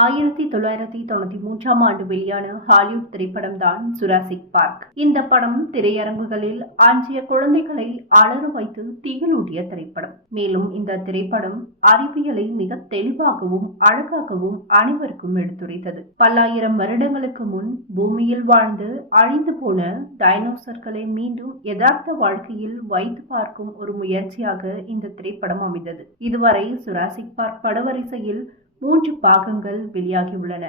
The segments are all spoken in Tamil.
ஆயிரத்தி தொள்ளாயிரத்தி தொண்ணூத்தி மூன்றாம் ஆண்டு வெளியான ஹாலிவுட் திரைப்படம் தான் சுராசிக் பார்க். இந்த படம் திரையரங்குகளில் அன்றைய குழந்தைகளை அலற வைத்து திகிலூட்டிய திரைப்படம். மேலும் இந்த திரைப்படம் அறிவியலை மிக தெளிவாகவும் அழகாகவும் அனைவருக்கும் எடுத்துரைத்தது. பல்லாயிரம் வருடங்களுக்கு முன் பூமியில் வாழ்ந்து அழிந்து போன டைனோசர்களை மீண்டும் யதார்த்த வாழ்க்கையில் வைத்து பார்க்கும் ஒரு முயற்சியாக இந்த திரைப்படம் அமைந்தது. இதுவரை சுராசிக் பார்க் படவரிசையில் மூன்று பாகங்கள் வெளியாகியுள்ளன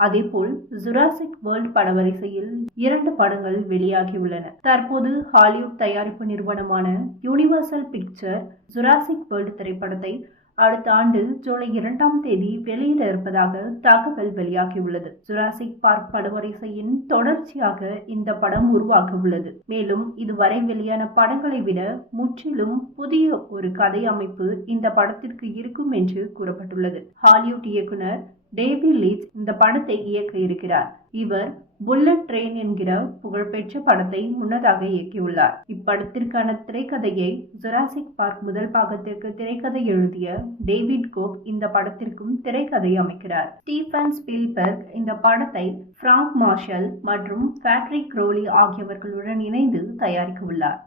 அதேபோல் ஜுராசிக் வேர்ல்ட் படவரிசையில் இரண்டு படங்கள் வெளியாகியுள்ளன தற்போது ஹாலிவுட் தயாரிப்பு நிறுவனமான யூனிவர்சல் பிக்சர் ஜுராசிக் வேர்ல்ட் திரைப்படத்தை அடுத்த ஆண்டு ஜூலை இரண்டாம் தேதி வெளியிட இருப்பதாக தகவல் வெளியாகியுள்ளது. ஜுராசிக் பார்க் படவரிசையின் தொடர்ச்சியாக இந்த படம் உருவாக உள்ளது மேலும் இதுவரை வெளியான படங்களை விட முற்றிலும் புதிய ஒரு கதை அமைப்பு இந்த படத்திற்கு இருக்கும் என்று கூறப்பட்டுள்ளது. ஹாலிவுட் இயக்குனர் டேவி லீச் இந்த படத்தை இயக்க இருக்கிறார் இவர் புல்லட் ட்ரெயின் என்கிற புகழ்பெற்ற படத்தை முன்னதாக இயக்கியுள்ளார். இப்படத்திற்கான திரைக்கதையை ஜுராசிக் பார்க் முதல் பாகத்திற்கு திரைக்கதை எழுதிய டேவிட் கோப் இந்த படத்திற்கும் திரைக்கதை அமைக்கிறார். ஸ்டீஃபன் ஸ்பீல்பர்க் இந்த படத்தை பிராங்க் மார்ஷல் மற்றும் பேட்ரிக் க்ரோலி ஆகியவர்களுடன் இணைந்து தயாரிக்க உள்ளார்.